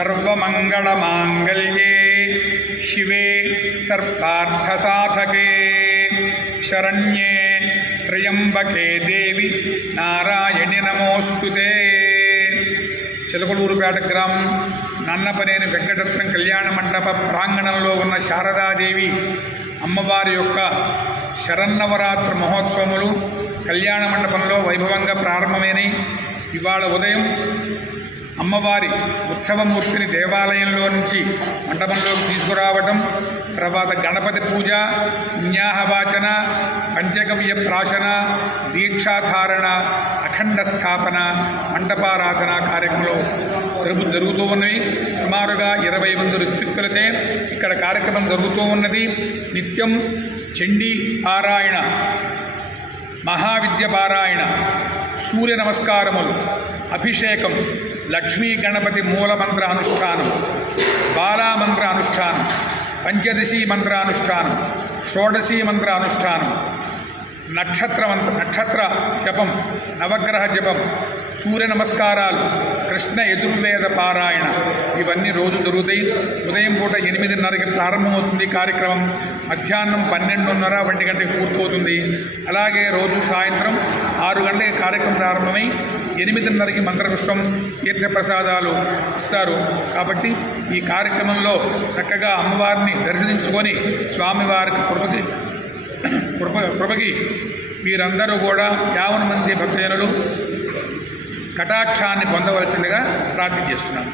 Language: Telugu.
सर्वमंगलमांगल्ये शिवे सर्वार्थसाधके शरण्ये त्र्यंबके देवी नारायणि नमोस्तुते। చిలకలూరుపేట గ్రామం నన్నపనేని వెంకటరత్నం కళ్యాణ మండప ప్రాంగణంలో ఉన్న శారదాదేవి అమ్మవారి యొక్క శరన్నవరాత్రి మహోత్సవములు కళ్యాణ మండపంలో వైభవంగా ప్రారంభమైనాయి. ఇవాళ ఉదయం అమ్మవారి ఉత్సవమూర్తిని దేవాలయంలో నుంచి మండపంలోకి తీసుకురావటం, తర్వాత గణపతి పూజ, పుణ్యాహవాచన, పంచగవ్య ప్రాశన, దీక్షాధారణ, అఖండ స్థాపన, మండపారాధన కార్యక్రమాలు జరుగుతూ ఉన్నవి. సుమారుగా 20 మంది ఋత్విక్కులతే ఇక్కడ కార్యక్రమం జరుగుతూ ఉన్నది. నిత్యం చండీ పారాయణ, మహావిద్య పారాయణ, సూర్య నమస్కారములు, అభిషేకం, లక్ష్మీ గణపతి మూలమంత్ర అనుష్ఠానం, బాలామంత్ర అనుష్ఠానం, పంచదశీ మంత్ర అనుష్ఠానం, షోడశీ మంత్ర అనుష్ఠానం, నక్షత్ర జపం, నవగ్రహ జపం, సూర్య నమస్కారాలు, కృష్ణ యజుర్వేద పారాయణ ఇవన్నీ రోజు జరుగుతాయి. ఉదయం పూట 8:30కి ప్రారంభమవుతుంది కార్యక్రమం. మధ్యాహ్నం 12:30 1 గంటకి పూర్తవుతుంది. అలాగే రోజు సాయంత్రం 6 గంటలకి కార్యక్రమం ప్రారంభమై 8:30కి మంత్రపుష్పం, తీర్థప్రసాదాలు ఇస్తారు. కాబట్టి ఈ కార్యక్రమంలో చక్కగా అమ్మవారిని దర్శించుకొని స్వామివారికి కృపకి వీరందరూ కూడా 50 మంది భక్తజనులు కటాక్షాన్ని పొందవలసిందిగా ప్రార్థన చేస్తున్నాను.